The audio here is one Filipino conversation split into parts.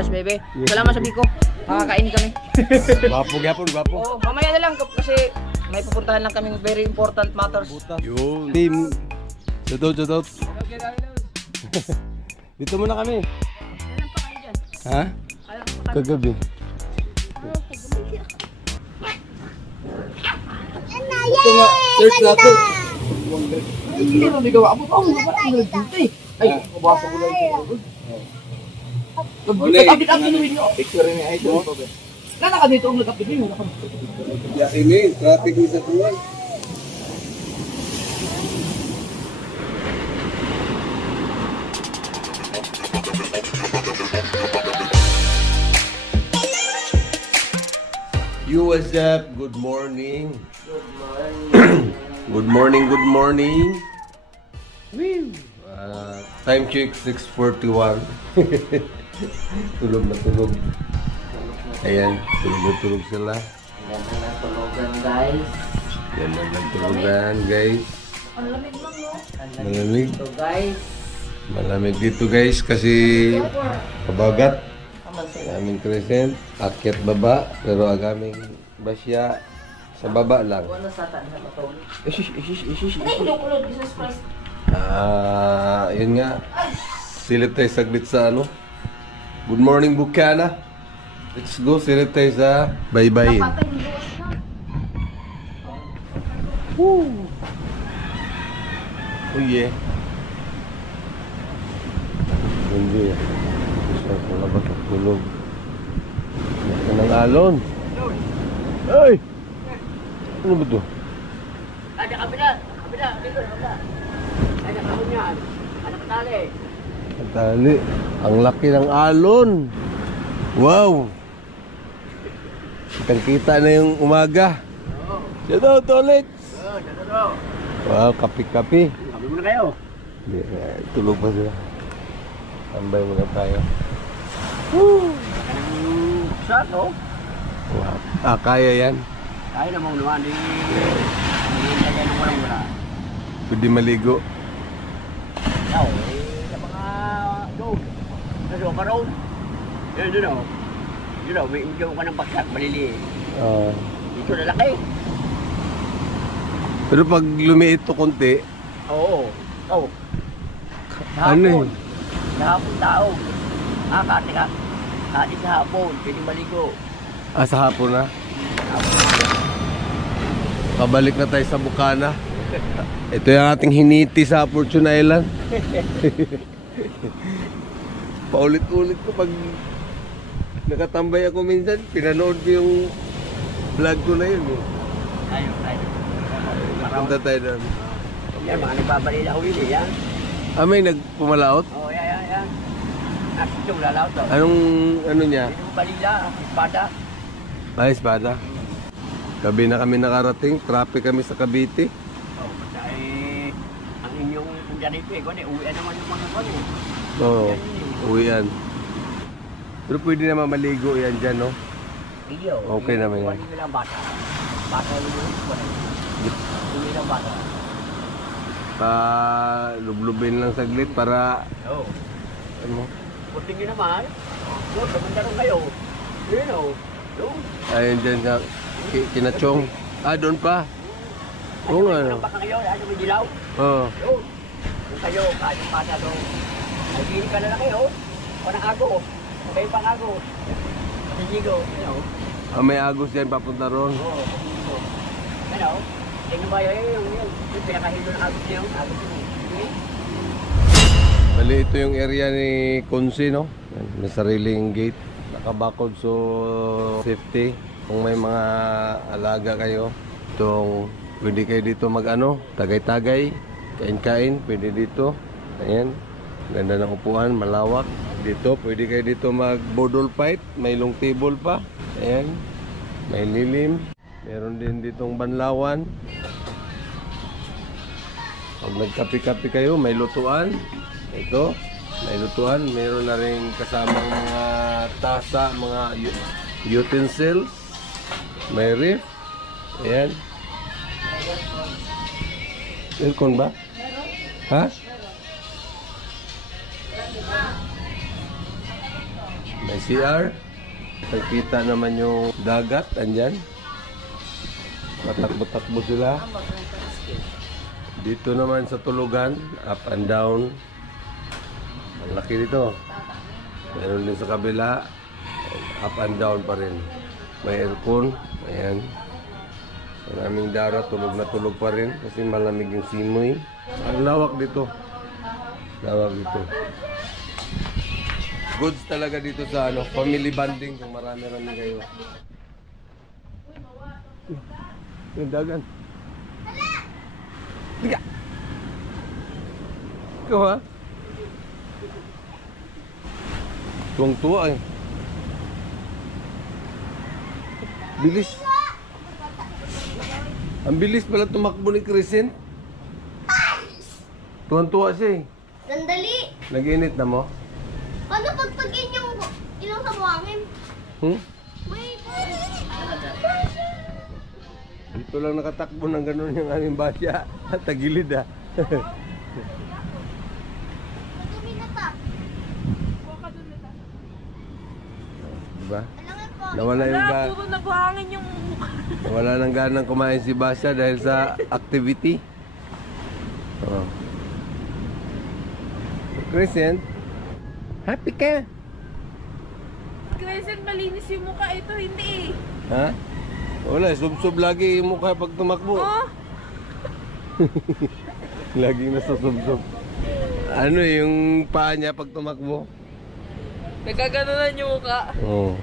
Yes, baby. Salamat sa Biko. Makakain kami. Gwapo, gwapo, gwapo. Oo, mamaya na lang kasi may pupuntahan lang kaming very important matters. Yun. Team. Shoutout. Dito muna kami. Kailan pa kayo dyan? Ha? Kagabi. Ito nga, search natin. Hindi mo bigawa. Abo pa ako dito eh. Ay, mabasa ko lang ito. Kapit-kapit nyo. Picture rin ay ito. Nana ka dito ang nagkapit nyo. Ini, traffic ni sa tuwan. You, what's up? Good morning. Good morning. Woo! Time check 6:41. Tulog na tulog. Ayan, tulog sila. Ganda na tulogan, guys. Ganda na tulugan, guys. Ang lamig mo, no? Malamig. Ito, guys. Malamig dito, guys, kasi kabagat. Aming crescent, akyat baba, pero ang aming basya sa baba lang. Wala sa tanda na matulog. Ishish. Ay, kulog, Jesus Christ. Yun nga. Silip tayo saglit sa ano. Good morning, Bukana. Let's go, silip tayo sa baybayin. Napatay yung buwas na. Woo! Oh yeah. Hindi. Gusto ko na ba tulog? Gusto ng alon. Ay! Ano ba ito? Ada kabila. Dito, kabila. Ada kahon yan. Anak tali. Ang tali. Ang laki ng alon. Wow! Kitang-kita na yung umaga. Shout out ulit. Wow, kapi-kapi. Kapi muna kayo. Tulog pa sila. Tambay muna tayo. Woo! Shot, oh. Wow. Kaya yan. Kaya namang naman. Hindi lagay ng wala. Pwede maligo. Yaw, sa mga doon. Nasa ka road. Yun, may ingyo ka ng baksak, malili. Dito na laki. Pero pag lumiit to konti, Oo. ano eh? Sa hapon tao. Katika. Kati sa hapon, pwede maligo. Sa hapon na. Pabalik na tayo sa Bukana. Ito yung ating hiniti sa Fortune Island. Paulit-ulit ko pag nakatambay ako minsan, pinanood ko yung vlog ko na yun. Ayun. Punta tayo doon. Yan, mga nagbabalila ko yun, yan. May nagpumalaot? Oo, yan. Nakita yung lalaot daw. Anong ano niya? Yung balila, espada. Espada. Gabi na kami nakarating, traffic kami sa Cavite. Dahil ang inyong ganito kundi uwian naman yung mga kundi. Oo, uwian. Pero pwede naman maligo yan dyan, no? Iyo. Okay naman yan. Kunin lang bata. Bata yung kunin lang bata. Lublubin lang saglit para... Oo. Ano? Puting nyo naman. Doon, naman kayo. Yun o. Doon. Ayun dyan sa Kinachong. Doon pa. Oo nga. Ano baka kayo? Ano may dilaw? Oo. Doon. Kung kayo, kanyang bata doon. Ay, hindi ka na lang kayo. O nang ago. Kayo pang ago. Nasigigo. Ano? May agos dyan papunta ron. Oo. Ano? Tingnan ba yung pinakahilo ng agos niyo? Agos niyo. Bali, ito yung area ni Konsi, no? May sariling gate. Nakabakod, so safety. Kung may mga alaga kayo, pwede kayo dito mag-ano, tagay-tagay, kain-kain, pwede dito. Ayan, ganda ng upuan, malawak. Dito, pwede kayo dito mag-bodol fight, may long table pa. Ayan, may lilim. Meron din ditong banlawan. Pag nagkapi-kapi kayo, may lutuan. Ito, may lutuan. Meron na rin kasamang mga tasa, mga utensils. May ref. Ayan. Aircon ba? Ha? May CR. Nakikita naman yung dagat, andyan. Patakbo-takbo sila. Dito naman sa tulugan, up and down. Ang laki dito. Meron din sa kabila, up and down pa rin. May aircon, ayan. Maraming darat, tulog na tulog pa rin kasi malamig yung simoy. Ang lawak dito. Lawak dito. Goods talaga dito sa ano, family bonding kung marami-rami kayo. Yung dagan. Tiga. Ikaw ha? Tuwang-tuwa eh. Bilis. Ang bilis pala tumakbo ni Crescent. Tuwang-tuwa siya eh. Sandali! Nag-init na mo? Paano pagpagin yung ilong sa buhangin? Wait! Dito lang nakatakbo ng ganun yung aming basya. Tagilid ah. Madumi na ta. Diba? Alangan po. Nawala yung Puro nabuhangin yung mukha. Nawala ng ganang kumain si Basya dahil sa activity. Oh. Crescent, happy ka? Crescent, malinis yung mukha. Ito, hindi eh. Ha? Wala, sub-sub lagi yung mukha pag tumakbo. Oh, Laging nasusub-sub. Ano yung paa niya pag tumakbo? nagkaganonan yung mukha. Oo.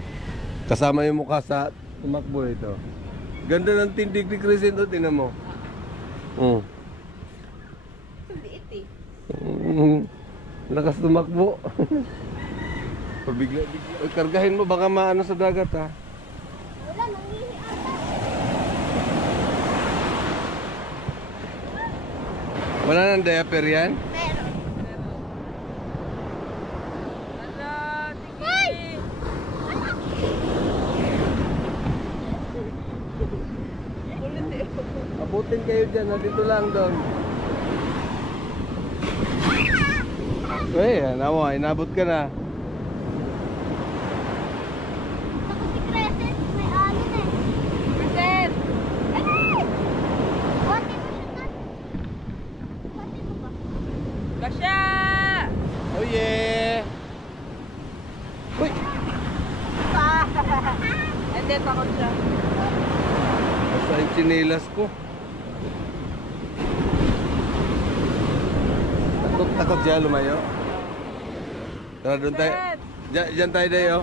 Kasama yung mukha sa tumakbo ito. Ganda ng tindig ni Crescent, oh, tinan mo. Oo. Liit eh. Lakas tumakbo. Pabigla-bigla. Uy, kargahin mo, baka maano sa dagat ha. Wala, nangihi ata. Wala nang diaper yan? Meron. Ala, tingin. Ulit eh. Abutin kayo dyan, dito lang doon. Uy, nawa, inabot ka na. Ako si Crescent, may alin eh. Crescent! Ay! Wati mo siya na. Wati mo ba? Basya! Oh yeah! Uy! Hindi, takot siya. Basta yung chinelas ko. Takot siya lumayo. Tara doon tayo. Diyan tayo tayo.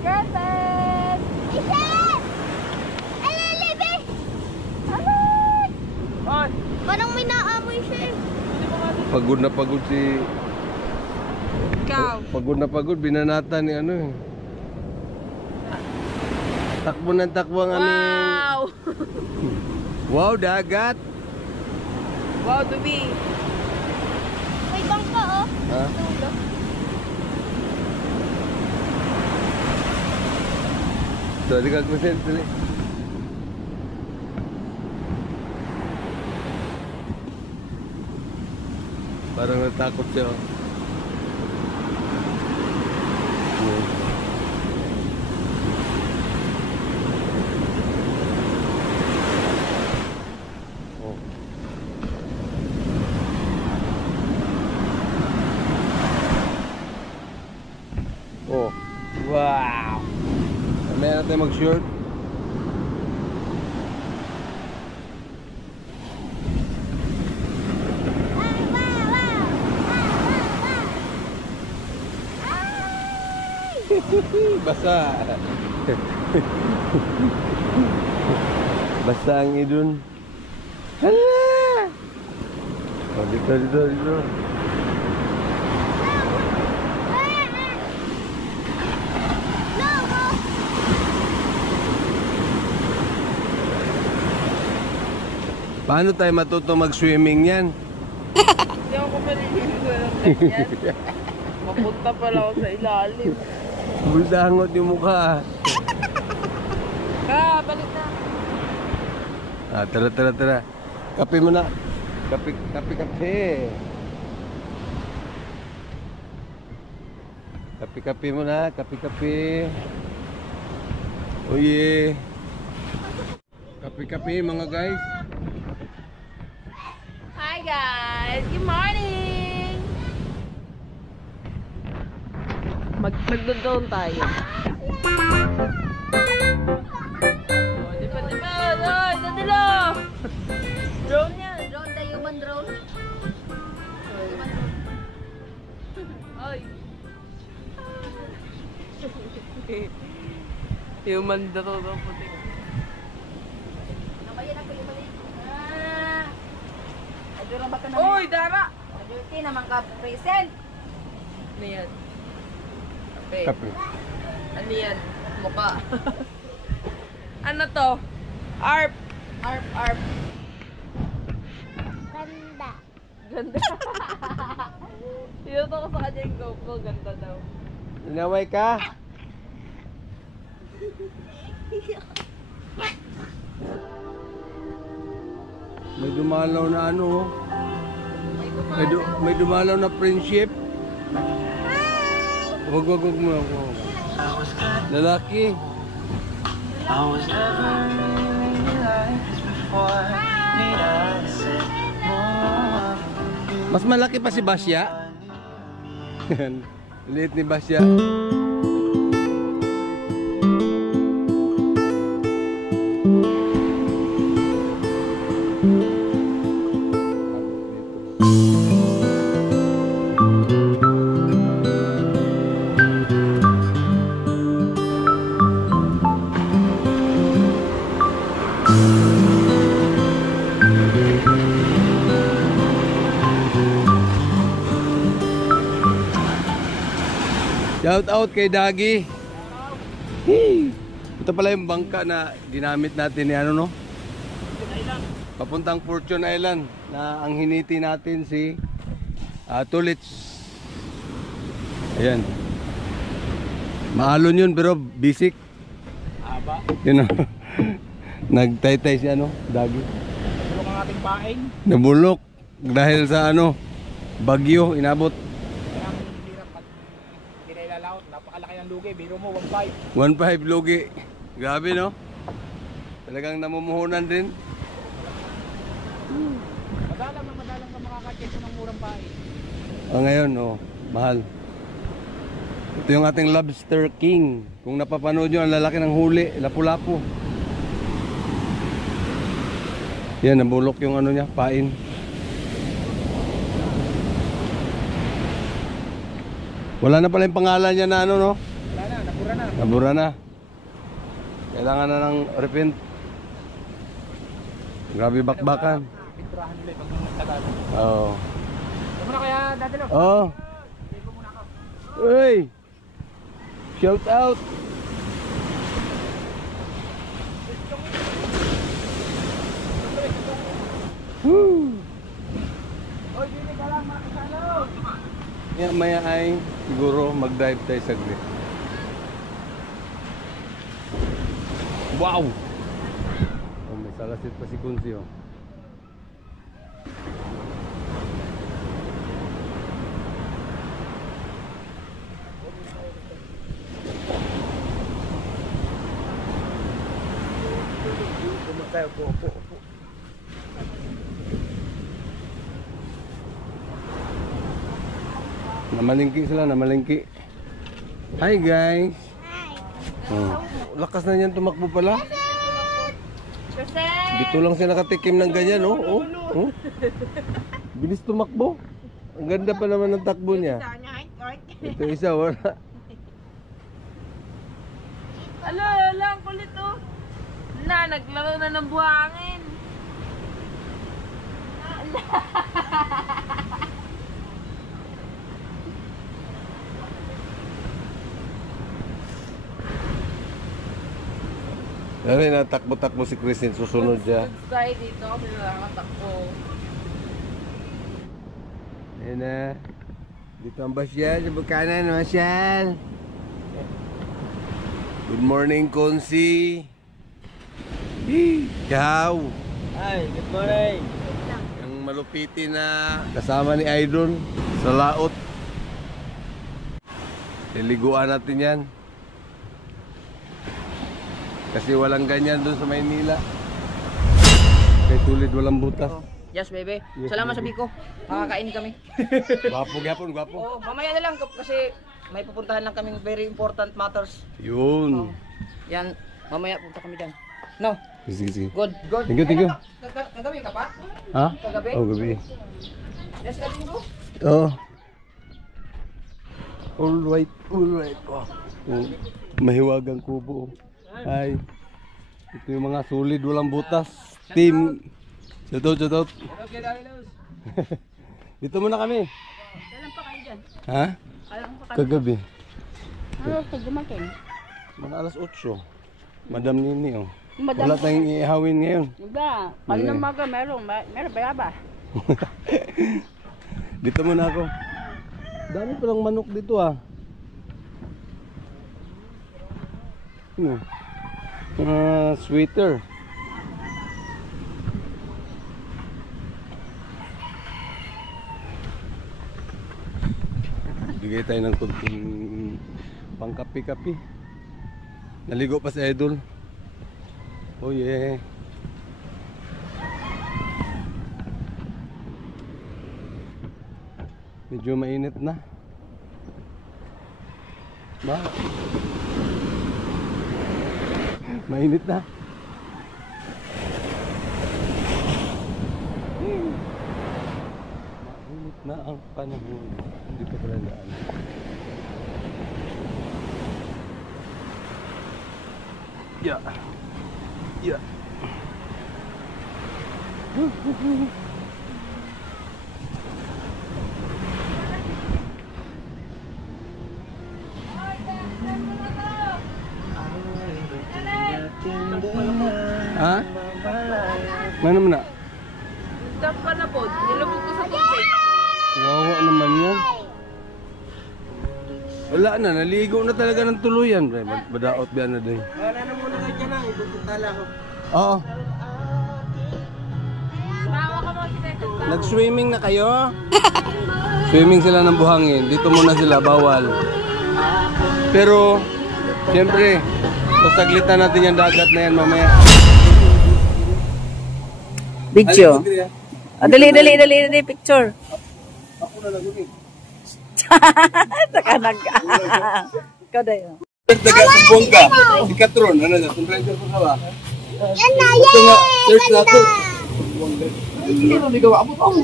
Crescent! Iset! Alay, libe! Alay! Oy! Parang may naamoy siya eh. Pagod na pagod si... Ikaw. Pagod na pagod, binanata ni ano eh. Takbo ng takbo ang aming... Wow! Wow, dagat! Wow, dumi. May bangka oh. Ha? Dulo. Sorry ka, Crescent. Dali. Parang natakot siya. Oh. Oh. Oh. Wow! Mamaya natin mag-short. Basa. Basa ang idun. Hala! Oh, dito, dito, dito. Paano tayo matuto mag-swimming yan? Hindi ako maliligo ng ganyan. Mapunta pala ako sa ilalim. Buldangot yung mukha. Balik na. Tara, tara, tara. Kape mo na. Kape, kape, kape. Kape-kape muna, kape-kape. Oh yeah. Kape-kape mga guys. Hi guys! Good morning! Magdo-drone tayo. Oh, di ba? Oy, dadalo! Drone yan! Drone, the human drone. Oy! Human drone ang puti. Namayan ako yung balik. Adura ba ka na? Oy, Dara! Adurti naman ka present. Ano yan? Kape. Kape. Ano yan? Mukha. Ano to? ARP. Arp. Ganda. Ganda. Tinuto ko sa kanya yung GoPro. Ganda daw. Inaway ka? May dumalaw na ano. May dumalaw na friendship. Wag mo. Lalaki. Mas malaki pa si Basya. Liit ni Basya. Shout out kay Dagi. Ito pala yung bangka na ginamit natin ni ano no? Papuntang Fortune Island na ang hiniti natin si Tulits. Ayan. Maalon yun pero bisik. Aba. Yun know, nagtaytay si ano, Dagi. Bulok ang ating paing. Nabulok dahil sa ano, bagyo inabot. Napakalaki ng lugi, biro mo 1.5. 1.5 lugi. Grabe no? Talagang namumuhunan din. Madalang ka makakakita ng murang paing. Ngayon, mahal. Ito yung ating Lobster King. Kung napapanood nyo, ang lalaki ng huli, lapu-lapu. Yan, nabulok yung ano niya, pain. Wala na pala yung pangalan niya na ano, no? Wala na, nabura na. Nabura na. Kailangan na ng repent. Grabe bakbakan. Pinturahan ulit pag nagtagal. Oo. Ito mo na kaya, Dadalo. Oh. Ligo muna ako. Uy! Shout out! Woo! Oy, bili ka lang, mga kasalo. Maya ay siguro mag-drive tayo saglit. Wow! Oh, may salasit pa si Kunsi oh. Upo. Namalingki sila, namalingki. Hi guys! Oh. Lakas na niyan tumakbo pala. Dito lang siya nakatikim ng ganyan, oh. Bilis tumakbo. Ang ganda pa naman ng takbo niya. Ito isa, wala. Ala, ang kulit oh. Naglaro na ng buhangin. Pero natakbo-takbo si Christine, susunod siya. Tayo dito kasi nakakatakbo. Ayan na. Dito ang Basyal, sa bukanan, Basyal. Good morning, Konsi. Ikaw. Hi, good morning. Ang malupiti na kasama ni Idol sa laot. Iliguan natin yan. Kasi walang ganyan doon sa Maynila. Kay tulid walang butas. Yes, baby. Salamat sa Biko. Makakain kami. Gwapo gyapon, gwapo. Oh, mamaya na lang kasi may pupuntahan lang kaming very important matters. Yun. Yan, mamaya punta kami dyan. No? Sige. Good. Thank you, thank you. Kagabi ka pa? Ha? Kagabi? Oh, gabi. Yes, gabi ko. Oh. Alright. Wow. Oh, mahiwagang kubo. Ay. Ito yung mga solid walang butas. Team. Shoutout. Dito muna kami. Kailan pa kayo dyan? Ha? Kailan pa kayo? Kagabi. Ano sa gumaking? Mga alas 8. Madam Nini, oh. Madam- Wala tayong iihawin ngayon. Wala. Kanina maga meron bayaba. Dito muna ako. Dami palang manok dito, ah. Ano? Sweater. Bigay tayo ng kunting pangkapi-kapi. Naligo pa si Idol. Oh yeah. Medyo mainit na. Ba? Mainit na. Mainit na ang panahon. Hindi pa pala daan. Yeah. Ha? Mana mana? Stop ka na po. Nilubog ko sa tubig. Kawawa naman yan. Wala na, naligo na talaga ng tuluyan. Badaot ba na din. Wala na muna nga dyan lang. Ipupunta ako. Oo. Bawa ka mo si Second. Nag-swimming na kayo? Swimming sila ng buhangin. Dito muna sila, bawal. Pero, siyempre, sasaglitan natin yung dagat na yan mamaya. Video. Dali, picture. Ako na nagunin. Takanag. Ikaw dayo. Taga sa Bongga. Si Katron, ano na, kung driver ko na ba? Yan na, Ito nga, search na ako. Sino ligaw? Abo pa ako.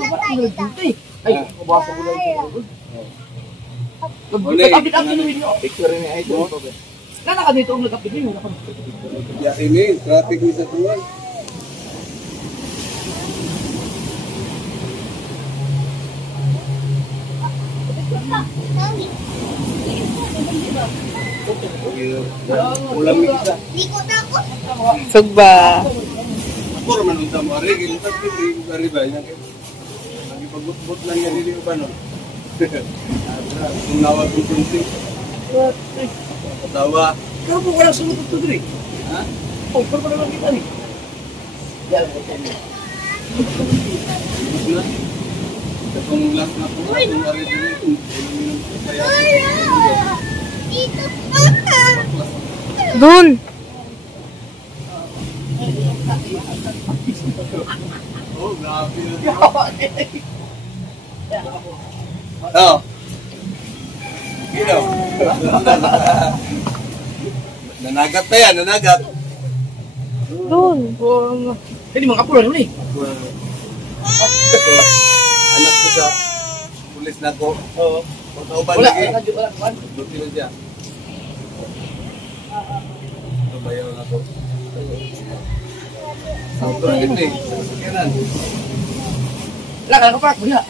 Ay, mabasa ko lang ito. Kapit-apinuin nyo. Picture ni Idol. Nana ka dito ang nagkapinuin. Ya, ini, traffic ni sa tuwan. Ulam ni isa. Liko na ako. Sugba. Ako raman unta mo, ari, ginutag ko rin arriba. Lagi pagbut-but lang yan, hindi ba no? Kung nawag kong kunting. Tawa. Pero po walang sunod ito dito. Ha? Oh, pero pa naman kita ni. Yan po. Itong last na po, itong ari dito. Dito. Dun. Oh, grabe na. Oh. Gino. Nanagat pa yan, nanagat. Dun. Hindi mga kapulan naman eh. Anak ko sa pulis na ko. Oo. Patauban Wala, lagi. wala. Duty na siya. Ito bayaw na ko. Auto na ito eh. Sa sakyanan. Wala ka nakapak. Wala.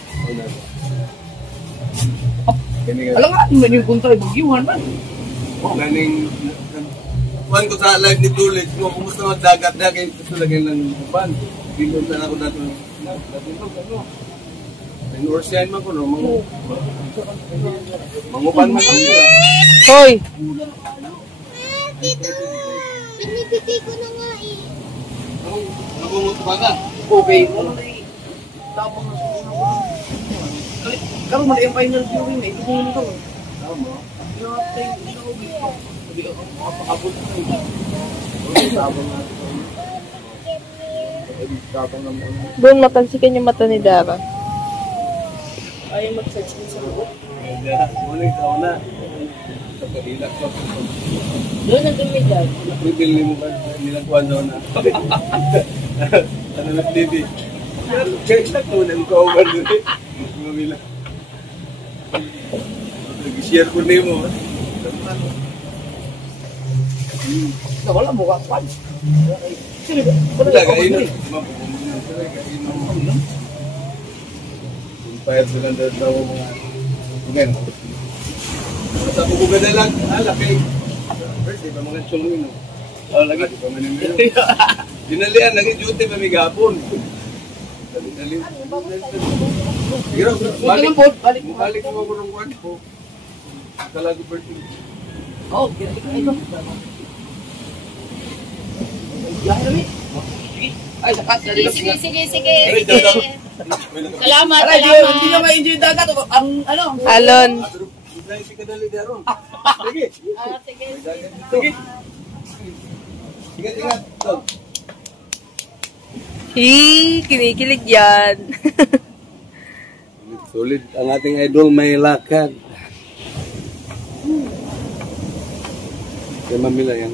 Alam nga, ano yung kontra yung bagyuhan man. Ganing kuhan ko sa live ni Tulik, kumusta magdagat na kayo gusto lagyan ng upan. Bilog na ako nato. Natulog ano. Pinorsiyan man ko no, mangupan man ko. Hoy. Dito. Pinipiti ko na nga eh. Nagungot pa ka? Okay. Tapos na. Karoon mo na yung final viewing eh. Ito mo nito. Tama. Sabi ako, makapakabot na yun. Sabang natin. Tapang naman. Doon matansikan yung mata ni Dara. Ayaw mag-search sa buhok. Muna ikaw na. Pagkahilak ko. Doon ang dumidad. Bibili mo ba nilang kuwan daw na? Ano na TV? Kaya itak mo na yung kauban doon eh. Mamila. Nag-share ko na mo. Wala mo ka, pan. Wala ka inom. Mapupumulong. Kumpayat ko lang daw mga kumen. Basta po ko ganda lang. Laki. Birthday pa mga chong yun. Lagi. Pa manimilo. Dinalian, lagi duty pa may gapon. Dali. Balik mo ako ng kwan po. Talaga birthday. Oh, ito. Ay, sakat. Sige. Salamat, Aray, salamat. hindi na ma-enjoy dagat. Ang ano? Alon. Si kadali daron. Sige. Sige. Ingat. Dog. Kinikilig yan. Solid ang ating idol may lakad. Kaya mamila yan.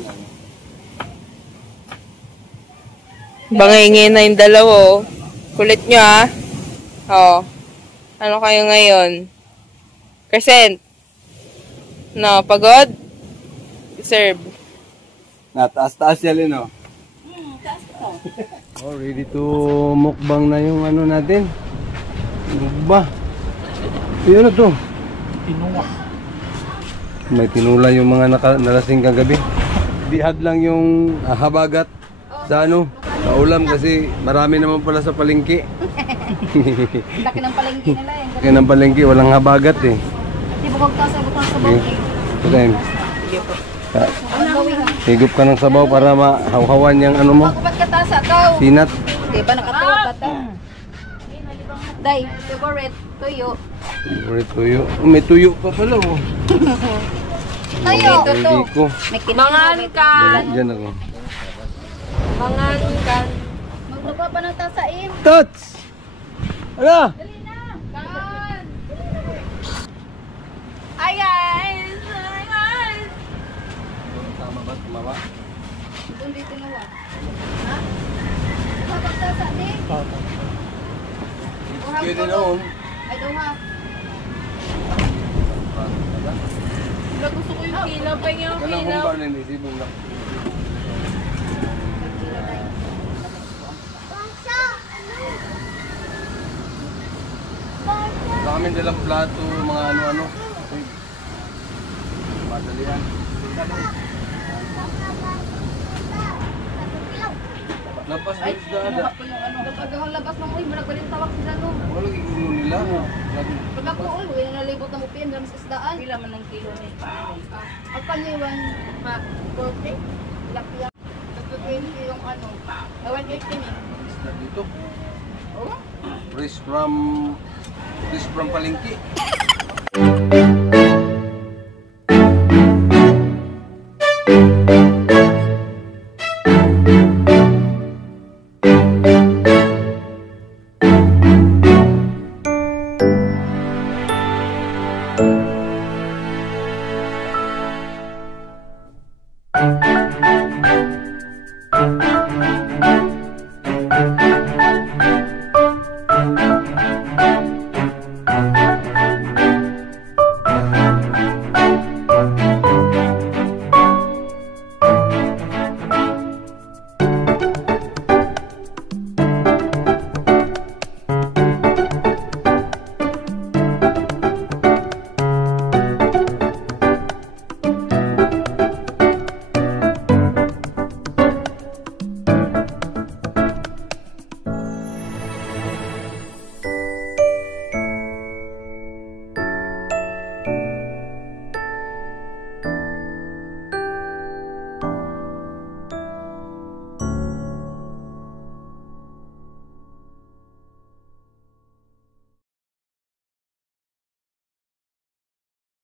Bangingin na yung dalawa, oh. Kulit nyo, ah. Oh. Ano kayo ngayon? Crescent. No, pagod? Serve. Taas yan no? Oh, ready to mukbang na yung ano natin. Mukba. Ano to? Tinuwa. May tinula yung mga nalasing kagabi. Dihad lang yung habagat sa ano, sa ulam kasi marami naman pala sa palengke. Laki ng palengke nila eh. Kaya ng palengke, walang habagat eh. Di bukog ka sa butang sa bangke. Then, Ang gawin ha. higop ka ng sabaw para mahawhawan yung ano mo, Ba't ka tasa daw? sinat. Di ba nakatuwa ka ta? Day, favorite, tuyo. Favorite tuyo. Oh, may tuyo pa pala oh. Tuyo. Ready ko. Mangan ka. Diyan ako. Mangan ka. Maglupa pa ng tasain. Tots! Ano? Dali na. Kaan. Ay guys. Ay guys. Tama ba? Tumama? Doon dito nawa. Ha? Kapag tasa din. Pwede noon. Ay daw ha. Gusto ko yung kilaw. Pahingin yung Kanang kilaw. humbar na inisipin lang. Wala kami dalang plato, mga ano-ano. Madalian. Lapas na isda ada. Kapag ang labas ng uy, managbalin tawag sila no. Wala gigulo nila. Lagi. Pag ako uy, nalibot na mo piyan, dalam sa isdaan. Pila man ng kilo ni. Ang kaniwan, ma, 40, tilapia. Tapos 20 yung ano, 180 ni. Isda dito. Oo? Fresh from palengke. Thank you.